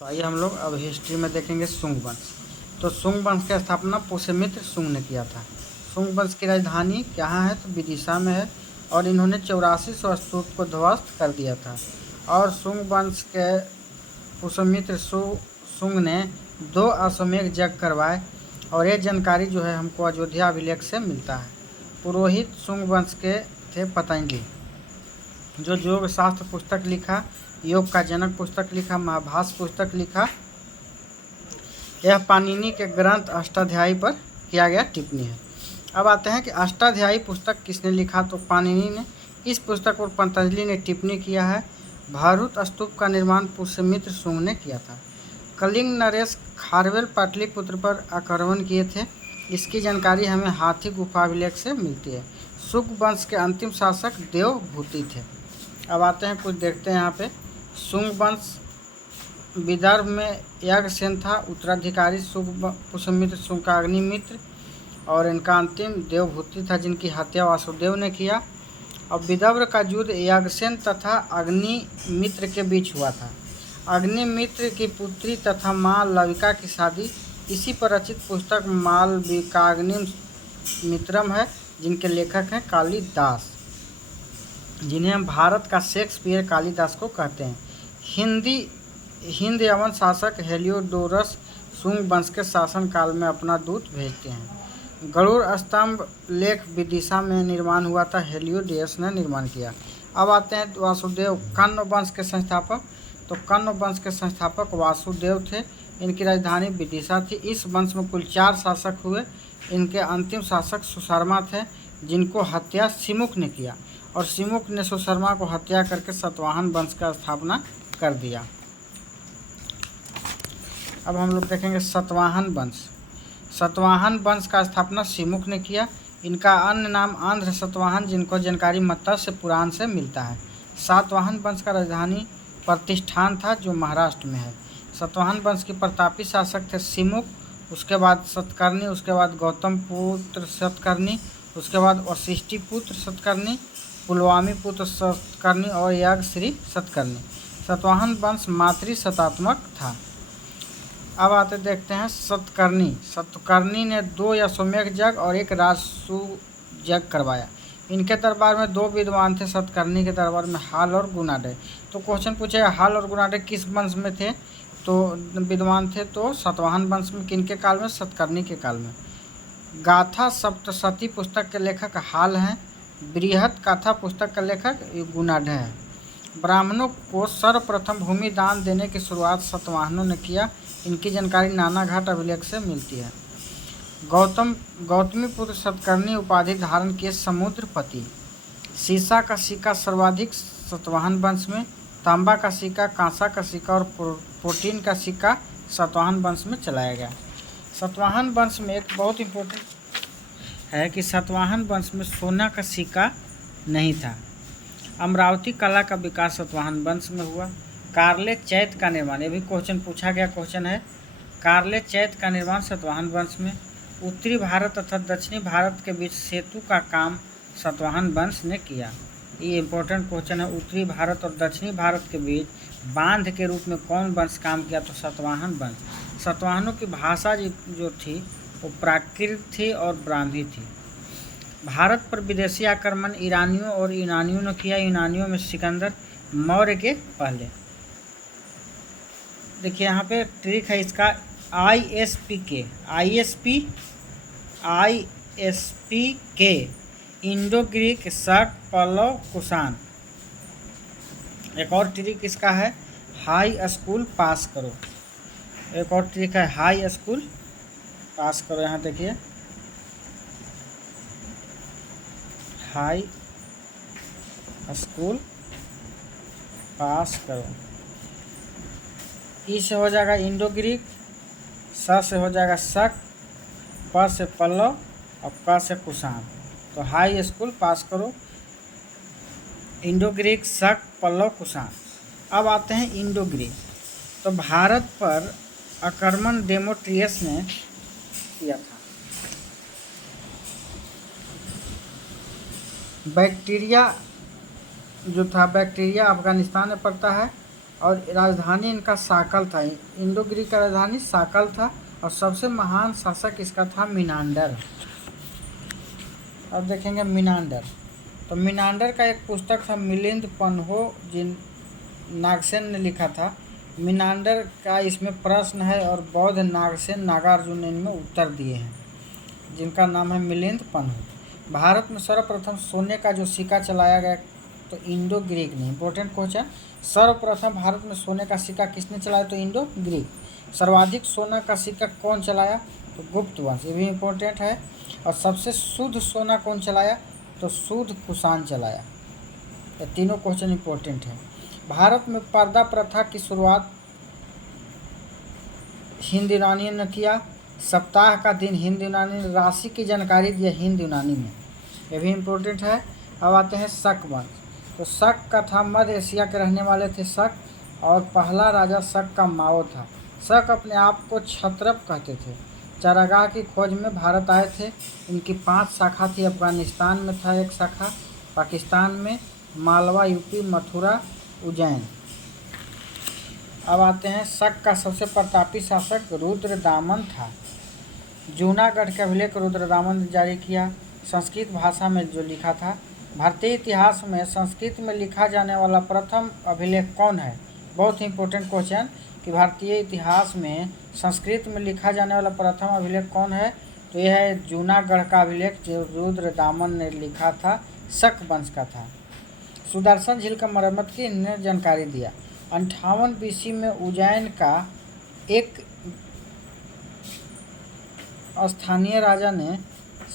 तो आइए हम लोग अब हिस्ट्री में देखेंगे शुंग वंश। तो शुंग वंश की स्थापना पुष्यमित्र शुंग ने किया था। शुंग वंश की राजधानी कहाँ है? तो विदिशा में है और इन्होंने 8400 स्तूप को ध्वस्त कर दिया था। और शुंग वंश के पुष्यमित्र शुंग ने 2 अश्वमेध यज्ञ करवाए और ये जानकारी जो है हमको अयोध्या अभिलेख से मिलता है। पुरोहित शुंग वंश के थे पतंजलि, जो योग शास्त्र पुस्तक लिखा, योग का जनक पुस्तक लिखा, महाभाष्य पुस्तक लिखा। यह पाणिनि के ग्रंथ अष्टाध्यायी पर किया गया टिप्पणी है। अब आते हैं कि अष्टाध्यायी पुस्तक किसने लिखा? तो पाणिनि ने। इस पुस्तक पर पतंजलि ने टिप्पणी किया है। भरूच स्तूप का निर्माण पुष्यमित्र शुंग ने किया था। कलिंग नरेश खारवेल पाटलिपुत्र पर आक्रमण किए थे। इसकी जानकारी हमें हाथी गुफा अभिलेख से मिलती है। शुंग वंश के अंतिम शासक देवभूति थे। अब आते हैं, कुछ देखते हैं यहाँ पे। शुंग वंश विदर्भ में याज्ञसेन था उत्तराधिकारी। पुष्यमित्र शुंग का अग्निमित्र और इनका अंतिम देवभूति था, जिनकी हत्या वासुदेव ने किया। अब विदर्भ का युद्ध याज्ञसेन तथा अग्निमित्र के बीच हुआ था। अग्निमित्र की पुत्री तथा माँ लविका की शादी। इसी पर रचित पुस्तक मालविकाग्निमित्रम है, जिनके लेखक हैं कालिदास, जिन्हें हम भारत का शेक्सपियर कालिदास को कहते हैं। हिंद यवन शासक हेलियोडोरस शुंग वंश के शासन काल में अपना दूत भेजते हैं। गरुड़ स्तंभ लेख विदिशा में निर्माण हुआ था, हेलियोडोरस ने निर्माण किया। अब आते हैं वासुदेव, कण्व वंश के संस्थापक। तो कण्व वंश के संस्थापक वासुदेव थे। इनकी राजधानी विदिशा थी। इस वंश में कुल 4 शासक हुए। इनके अंतिम शासक सुशर्मा थे, जिनको हत्या सिमुक ने किया और सिमुक ने सुशर्मा को हत्या करके सातवाहन वंश का स्थापना कर दिया। अब हम लोग देखेंगे सातवाहन वंश। सातवाहन वंश का स्थापना सिमुक ने किया। इनका अन्य नाम आंध्र सातवाहन, जिनको जानकारी मत्स्य पुराण से मिलता है। सातवाहन वंश का राजधानी प्रतिष्ठान था, जो महाराष्ट्र में है। सातवाहन वंश के प्रतापी शासक थे सिमुक, उसके बाद सतकर्णी, उसके बाद गौतम पुत्र सतकर्णी, उसके बाद वशिष्ठी पुत्र सतकर्णी, पुलवामी पुत्र सतकर्णी और याज्ञश्री सतकर्णी। सातवाहन वंश मातृशतात्मक था। अब आते देखते हैं सतकर्णी। सतकर्णी ने 2 अश्वमेध यज्ञ और 1 राजसूय यज्ञ करवाया। इनके दरबार में 2 विद्वान थे। सतकर्णी के दरबार में हाल और गुनाडे। तो क्वेश्चन पूछेगा हाल और गुनाडे किस वंश में थे? तो विद्वान थे तो सातवाहन वंश में। किनके काल में? सतकर्णी के काल में। गाथा सप्तशती पुस्तक के लेखक हाल हैं। बृहत कथा पुस्तक का लेखक गुनाढे हैं। ब्राह्मणों को सर्वप्रथम भूमि दान देने की शुरुआत सातवाहनों ने किया। इनकी जानकारी नानाघाट अभिलेख से मिलती है। गौतमी पुत्र सतकर्णी उपाधि धारण किए समुद्रपति। सीसा का सिक्का सर्वाधिक सातवाहन वंश में। तांबा का सिक्का, कांसा का सिक्का और प्रोटीन का सिक्का सातवाहन वंश में चलाया गया। सातवाहन वंश में एक बहुत इम्पोर्टेंट है कि सातवाहन वंश में सोना का सिक्का नहीं था। अमरावती कला का विकास सातवाहन वंश में हुआ। कारले चैत्य का निर्माण, ये भी क्वेश्चन पूछा गया क्वेश्चन है। कारले चैत्य का निर्माण सातवाहन वंश में। उत्तरी भारत तथा दक्षिणी भारत के बीच सेतु का काम सातवाहन वंश ने किया। ये इम्पोर्टेंट क्वेश्चन है। उत्तरी भारत और दक्षिणी भारत के बीच बांध के रूप में कौन वंश काम किया? तो सातवाहन वंश। सातवाहनों की भाषा जो थी वो प्राकृत थी और ब्राह्मी थी। भारत पर विदेशी आक्रमण ईरानियों और यूनानियों ने किया। यूनानियों में सिकंदर मौर्य के पहले। देखिए यहाँ पे ट्रिक है इसका, ISP के इंडो ग्रीक शक पल्लव कुषाण। एक और ट्रिक इसका है हाई स्कूल पास करो। एक और ट्रिक है हाई स्कूल पास करो। यहाँ देखिए हाई स्कूल पास करो। ई से हो जाएगा इंडो ग्रीक, स से हो जाएगा शक, प से पल्लव और क से कुषाण। तो हाई स्कूल पास करो, इंडो ग्रीक, शक, पल्लव, कुषाण। अब आते हैं इंडो ग्रीक। तो भारत पर आक्रमण डेमेट्रियस ने किया था। बैक्टीरिया जो था, बैक्टीरिया अफगानिस्तान में पड़ता है। और राजधानी इनका साकल था। इंडो ग्रीक का राजधानी साकल था और सबसे महान शासक इसका था मिनांडर। अब देखेंगे मिनांडर। तो मिनांडर का एक पुस्तक था मिलिंद पन्हो जिन नागसेन ने लिखा था। मिनांडर का इसमें प्रश्न है और बौद्ध नागसेन नागार्जुन ने इनमें उत्तर दिए हैं, जिनका नाम है मिलिंद पन्हो। भारत में सर्वप्रथम सोने का जो सिक्का चलाया गया, तो इंडो ग्रीक ने, इंपॉर्टेंट क्वेश्चन, सर्वप्रथम भारत में सोने का सिक्का किसने चलाया, तो इंडो ग्रीक। सर्वाधिक सोना का सिक्का कौन चलाया, तो गुप्त वंश, ये भी इम्पोर्टेंट है। और सबसे शुद्ध सोना कौन चलाया, तो शुद्ध कुषाण चलाया। ये तीनों क्वेश्चन इम्पोर्टेंट है। भारत में पर्दा प्रथा की शुरुआत हिंद यूनानी ने किया। सप्ताह का दिन हिंद यूनानी ने, राशि की जानकारी दिया हिंद यूनानी में, ये भी इम्पोर्टेंट है। अब आते हैं शक वंश। तो शक का था, मध्य एशिया के रहने वाले थे शक, और पहला राजा शक का माओ था। शक अपने आप को क्षत्रप कहते थे। चारागाह की खोज में भारत आए थे। इनकी 5 शाखा थी। अफगानिस्तान में था एक शाखा, पाकिस्तान में, मालवा, यूपी, मथुरा, उज्जैन। अब आते हैं शक का सबसे प्रतापी शासक रुद्रदामन था। जूनागढ़ के अभिलेख रुद्रदामन ने जारी किया। संस्कृत भाषा में जो लिखा था। भारतीय इतिहास में संस्कृत में लिखा जाने वाला प्रथम अभिलेख कौन है, बहुत ही इंपॉर्टेंट क्वेश्चन, कि भारतीय इतिहास में संस्कृत में लिखा जाने वाला प्रथम अभिलेख कौन है, तो यह है जूनागढ़ का अभिलेख जो रुद्रदामन ने लिखा था, शक वंश का था। सुदर्शन झील का मरम्मत की इन्होंने जानकारी दिया। 58 BC में उज्जैन का एक स्थानीय राजा ने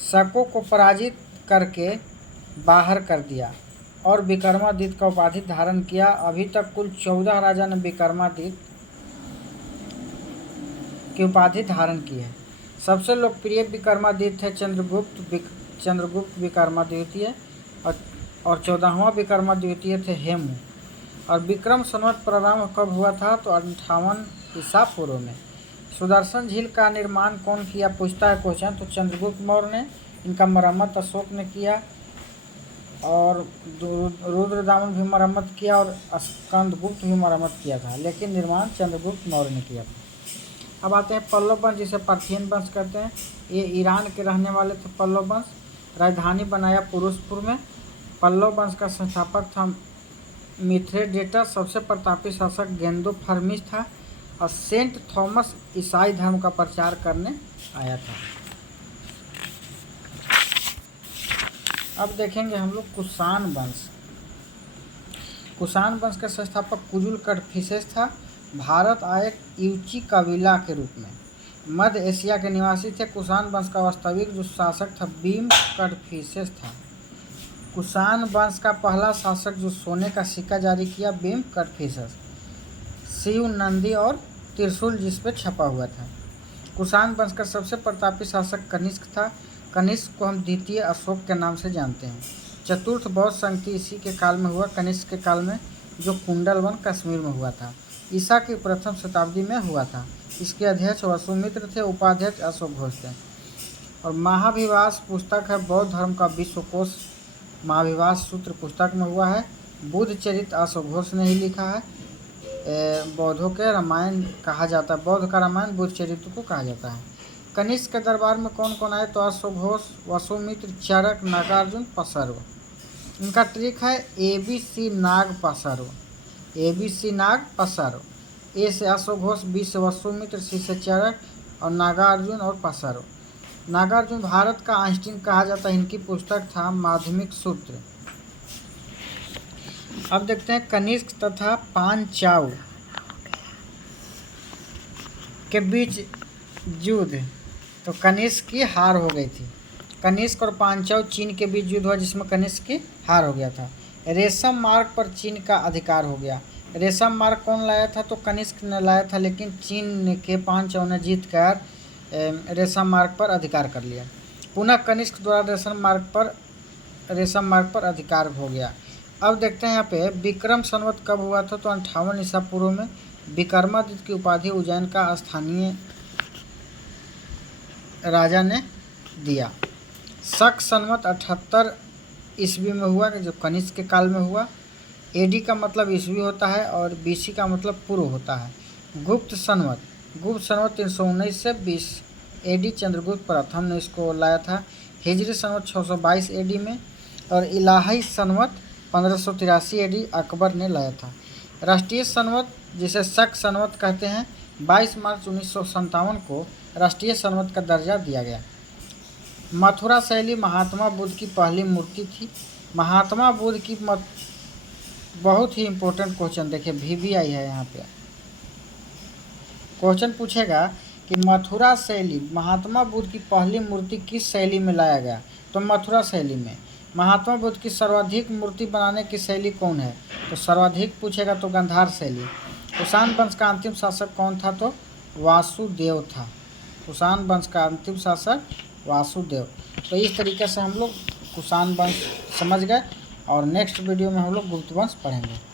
शकों को पराजित करके बाहर कर दिया और विक्रमादित्य का उपाधि धारण किया। अभी तक कुल 14 राजा ने विक्रमादित्य की उपाधि धारण की है। सबसे लोकप्रिय विक्रमादित्य है चंद्रगुप्त विक्रमादित्य, और 14वां विक्रमादित्य थे हेमू। और विक्रम संवत प्रारंभ कब हुआ था, तो 58 ईसा पूर्व में। सुदर्शन झील का निर्माण कौन किया, पूछता है क्वेश्चन, तो चंद्रगुप्त मौर्य ने। इनका मरम्मत अशोक ने किया, और रुद्रदामन भी मरम्मत किया, और स्कंदगुप्त भी मरम्मत किया था, लेकिन निर्माण चंद्रगुप्त मौर्य ने किया था। अब आते हैं पल्लव वंश, जिसे पार्थियन वंश कहते हैं। ये ईरान के रहने वाले थे पल्लव वंश। राजधानी बनाया पुरुषपुर में। पल्लव वंश का संस्थापक था मिथ्रेडेटस। सबसे प्रतापी शासक गेंदो फर्मिस था, और सेंट थॉमस ईसाई धर्म का प्रचार करने आया था। अब देखेंगे हम लोग कुषाण वंश। कुषाण वंश का संस्थापक कुजुल कडफिसेस था। भारत आए यूची कबीला के रूप में। मध्य एशिया के निवासी थे। कुषाण वंश का वास्तविक जो शासक था भीम कडफिसेस था। कुषाण वंश का पहला शासक जो सोने का सिक्का जारी किया, भीम कडफिसेस। शिव, नंदी और त्रिशूल जिस पे छपा हुआ था। कुषाण वंश का सबसे प्रतापी शासक कनिष्क था। कनिष्क को हम द्वितीय अशोक के नाम से जानते हैं। चतुर्थ बौद्ध संगति इसी के काल में हुआ, कनिष्क के काल में, जो कुंडलवन कश्मीर में हुआ था। ईसा की प्रथम शताब्दी में हुआ था। इसके अध्यक्ष वसुमित्र थे, उपाध्यक्ष अशोक घोष थे। और महाभिवास पुस्तक है बौद्ध धर्म का विश्वकोश, महाभिवास सूत्र पुस्तक में हुआ है। बुद्ध चरित्र अशोक घोष ने ही लिखा है। बौद्धों के रामायण कहा जाता है, बौद्ध का रामायण बुद्ध चरित्र को कहा जाता है। कनिष्क के दरबार में कौन कौन आए, तो अशोक घोष, वसुमित्र, चरक, नागार्जुन, पसर्व। इनका ट्रिक है ABC नाग पसर्व, ABC नाग पसर्व। ए से अशोक घोष, बी से वसुमित्र, सी से चरक, और नागार्जुन और पसर्व। नागार्जुन भारत का आइंस्टीन कहा जाता है। इनकी पुस्तक था माध्यमिक सूत्र। अब देखते हैं कनिष्क तथा पांचाल के बीच युद्ध। तो कनिष्क की हार हो गई थी। कनिष्क और पांचाल चीन के बीच युद्ध हुआ, जिसमें कनिष्क की हार हो गया था। रेशम मार्ग पर चीन का अधिकार हो गया। रेशम मार्ग कौन लाया था, तो कनिष्क ने लाया था, लेकिन चीन के पांचाल ने जीतकर रेशम मार्ग पर अधिकार कर लिया। पुनः कनिष्क द्वारा रेशम मार्ग पर अधिकार हो गया। अब देखते हैं यहाँ पे विक्रम संवत कब हुआ था, तो 58 ईसा पूर्व में। विक्रमादित्य की उपाधि उज्जैन का स्थानीय राजा ने दिया। शक संवत 78 ईस्वी में हुआ, जो कनिष्क के काल में हुआ। एडी का मतलब ईस्वी होता है और बीसी का मतलब पूर्व होता है। गुप्त संवत 319 से 20 एडी चंद्रगुप्त प्रथम ने इसको लाया था। हिजरी संवत 622 एडी में और इलाही संवत 1583 एडी अकबर ने लाया था। राष्ट्रीय संवत जिसे शक संवत कहते हैं 22 मार्च 1957 को राष्ट्रीय संवत का दर्जा दिया गया। मथुरा शैली महात्मा बुद्ध की पहली मूर्ति थी। महात्मा बुद्ध की बहुत ही इम्पोर्टेंट क्वेश्चन देखिए VVI है यहाँ पे। क्वेश्चन पूछेगा कि मथुरा शैली महात्मा बुद्ध की पहली मूर्ति किस शैली में लाया गया, तो मथुरा शैली में। महात्मा बुद्ध की सर्वाधिक मूर्ति बनाने की शैली कौन है, तो सर्वाधिक पूछेगा तो गांधार शैली। कुषाण वंश का अंतिम शासक कौन था, तो वासुदेव था। कुषाण वंश का अंतिम शासक वासुदेव। तो इस तरीके से हम लोग कुषाण वंश समझ गए और नेक्स्ट वीडियो में हम लोग गुप्त वंश पढ़ेंगे।